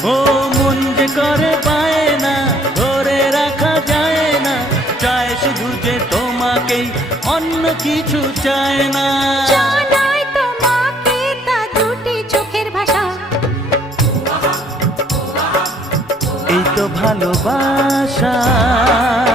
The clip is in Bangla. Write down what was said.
ও মন যে করে পায় না, ধরে রাখা যায় না, চায় শুধু যে তোমাকেই, অন্য কিছু চায় না। জানাই তোমাকে তা দুটি চোখের ভাষা, এই তো ভালোবাসা।